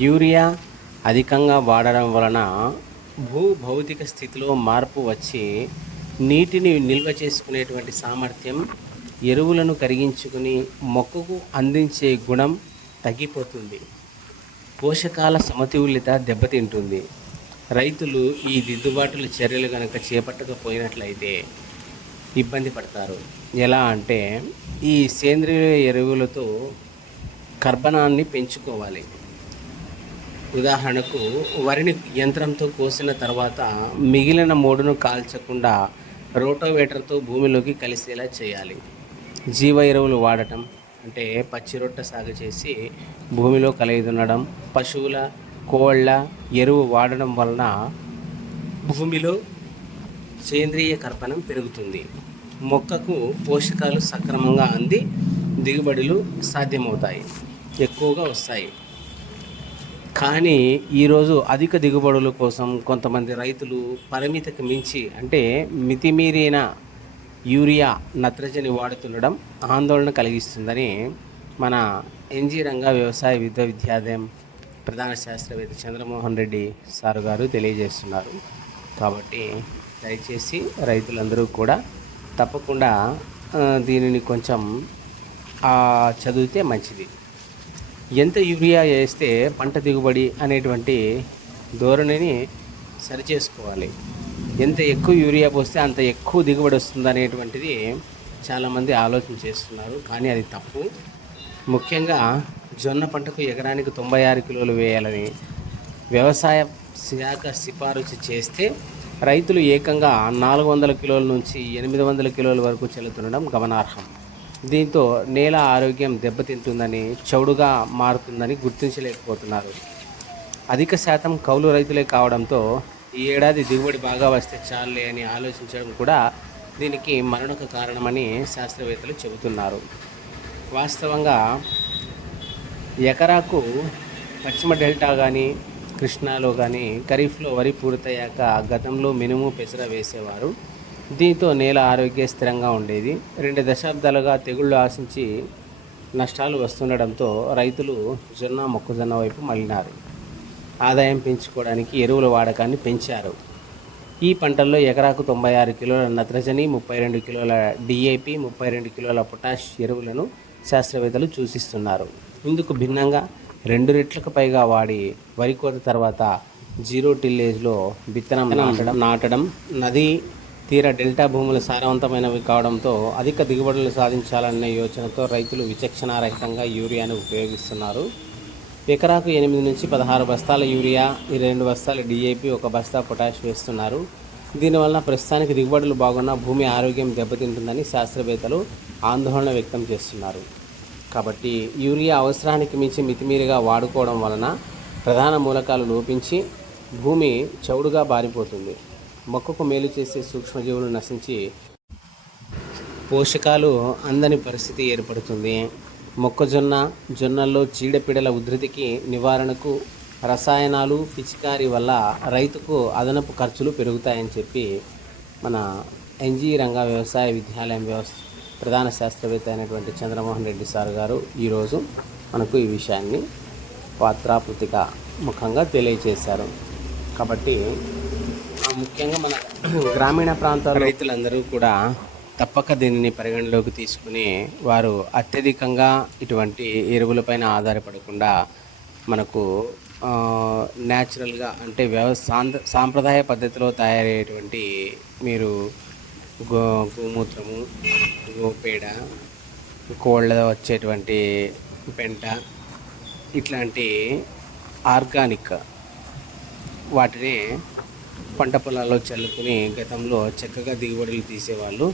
Urea అధికంగా వాడడం వలన భూ భౌతిక స్థితిలో మార్పు వచ్చి నీటిని నిల్వ చేసుకునేటువంటి సామర్థ్యం ఎరువులను కరిగించుకుని మొక్కకు అందించే గుణం తగ్గిపోతుంది. పోషకాల సమతుల్యత దెబ్బతింటుంది. రైతులు ఈ దిద్దుబాటుల చర్యలు కనుక చేపట్టకపోయినట్లయితే ఇబ్బంది పడతారు. ఎలా అంటే ఈ సేంద్రియ ఎరువులతో కర్బనాన్ని పెంచుకోవాలి. ఉదాహరణకు వరిని యంత్రంతో కోసిన తర్వాత మిగిలిన మూడును కాల్చకుండా రోటోవేటర్తో భూమిలోకి కలిసేలా చేయాలి. జీవ ఎరువులు వాడటం అంటే పచ్చి రొట్టె సాగు చేసి భూమిలో కలిగిదున్నడం పశువుల కోళ్ళ ఎరువు వాడడం వలన భూమిలో సేంద్రియ కర్పణం పెరుగుతుంది. మొక్కకు పోషకాలు సక్రమంగా అంది దిగుబడులు సాధ్యమవుతాయి ఎక్కువగా వస్తాయి. కానీ ఈరోజు అధిక దిగుబడుల కోసం కొంతమంది రైతులు పరిమితికి మించి అంటే మితిమీరిన యూరియా నత్రజని వాడుతుండడం ఆందోళన కలిగిస్తుందని మన ఎన్జీ రంగా వ్యవసాయ విద్య విద్యాలయం ప్రధాన శాస్త్రవేత్త చంద్రమోహన్ రెడ్డి సారు గారు తెలియజేస్తున్నారు. కాబట్టి దయచేసి రైతులందరూ కూడా తప్పకుండా దీనిని కొంచెం చదివితే మంచిది. ఎంత యూరియా వేస్తే పంట దిగుబడి అనేటువంటి ధోరణిని సరిచేసుకోవాలి. ఎంత ఎక్కువ యూరియా పోస్తే అంత ఎక్కువ దిగుబడి వస్తుంది అనేటువంటిది చాలామంది ఆలోచన చేస్తున్నారు. కానీ అది తప్పు. ముఖ్యంగా జొన్న పంటకు ఎకరానికి తొంభై ఆరు కిలోలు వేయాలని వ్యవసాయ శాఖ సిఫారసు చేస్తే రైతులు ఏకంగా నాలుగు వందల కిలోల నుంచి ఎనిమిది వందల కిలోల వరకు చెల్లుతుండడం గమనార్హం. దీంతో నేల ఆరోగ్యం దెబ్బతింటుందని చౌడుగా మారుతుందని గుర్తించలేకపోతున్నారు. అధిక శాతం కౌలు రైతులే కావడంతో ఈ ఏడాది దిగుబడి బాగా వస్తే చాలులే అని ఆలోచించడం కూడా దీనికి మరణొక కారణమని శాస్త్రవేత్తలు చెబుతున్నారు. వాస్తవంగా ఎకరాకు పశ్చిమ డెల్టా కానీ కృష్ణాలో కానీ ఖరీఫ్లో వరి పూర్తయ్యాక గతంలో మినుము పెసర వేసేవారు. దీంతో నేల ఆరోగ్య స్థిరంగా ఉండేది. రెండు దశాబ్దాలుగా తెగుళ్ళు ఆశించి నష్టాలు వస్తుండడంతో రైతులు జొన్న మొక్కజొన్న వైపు మళ్ళినారు. ఆదాయం పెంచుకోవడానికి ఎరువుల వాడకాన్ని పెంచారు. ఈ పంటల్లో ఎకరాకు తొంభై ఆరు కిలోల నత్రజని ముప్పై రెండు కిలోల డిఏపి ముప్పై రెండు కిలోల పొటాష్ ఎరువులను శాస్త్రవేత్తలు సూచిస్తున్నారు. ఇందుకు భిన్నంగా రెండు రెట్లకు పైగా వాడి వరి కోత తర్వాత జీరో టిల్లేజ్లో విత్తనం నాటడం నాటడం నది తీర డెల్టా భూములు సారవంతమైనవి కావడంతో అధిక దిగుబడులు సాధించాలనే యోచనతో రైతులు విచక్షణారహితంగా యూరియాను ఉపయోగిస్తున్నారు. ఎకరాకు ఎనిమిది నుంచి పదహారు బస్తాల యూరియా ఈ రెండు బస్తాల డిఏపి ఒక బస్తా పొటాష్ వేస్తున్నారు. దీనివల్ల ప్రస్తుతానికి దిగుబడులు బాగున్నా భూమి ఆరోగ్యం దెబ్బతింటుందని శాస్త్రవేత్తలు ఆందోళన వ్యక్తం చేస్తున్నారు. కాబట్టి యూరియా అవసరానికి మించి మితిమీరిగా వాడుకోవడం వలన ప్రధాన మూలకాలు లోపించి భూమి చౌడుగా బారిపోతుంది. మొక్కకు మేలు చేసే సూక్ష్మజీవులు నశించి పోషకాలు అందని పరిస్థితి ఏర్పడుతుంది. మొక్కజొన్న జొన్నల్లో చీడపీడల ఉధృతికి నివారణకు రసాయనాలు పిచికారి వల్ల రైతుకు అదనపు ఖర్చులు పెరుగుతాయని చెప్పి మన ఎన్జీ రంగ వ్యవసాయ విద్యాలయం వ్యవస్థ ప్రధాన శాస్త్రవేత్త అయినటువంటి చంద్రమోహన్ రెడ్డి సార్ గారు ఈరోజు మనకు ఈ విషయాన్ని పాత్రాపృతిక ముఖంగా తెలియజేశారు. కాబట్టి ముఖ్యంగా మన గ్రామీణ ప్రాంతాల రైతులందరూ కూడా తప్పక దీనిని పరిగణలోకి తీసుకుని వారు అత్యధికంగా ఇటువంటి ఎరువులపైన ఆధారపడకుండా మనకు న్యాచురల్గా అంటే వ్యవ సాంద సాంప్రదాయ పద్ధతిలో తయారయ్యేటువంటి మీరు గో గోమూత్రము గోపేడ కోళ్ళ వచ్చేటువంటి పెంట ఇట్లాంటి ఆర్గానిక్ వాటిని పంట పొలాల్లో చల్లుకుని గతంలో చక్కగా దిగుబడులు తీసేవాళ్ళు.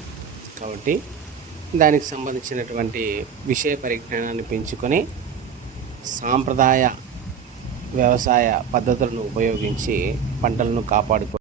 కాబట్టి దానికి సంబంధించినటువంటి విషయ పరిజ్ఞానాన్ని పెంచుకొని సాంప్రదాయ వ్యవసాయ పద్ధతులను ఉపయోగించి పంటలను కాపాడుకో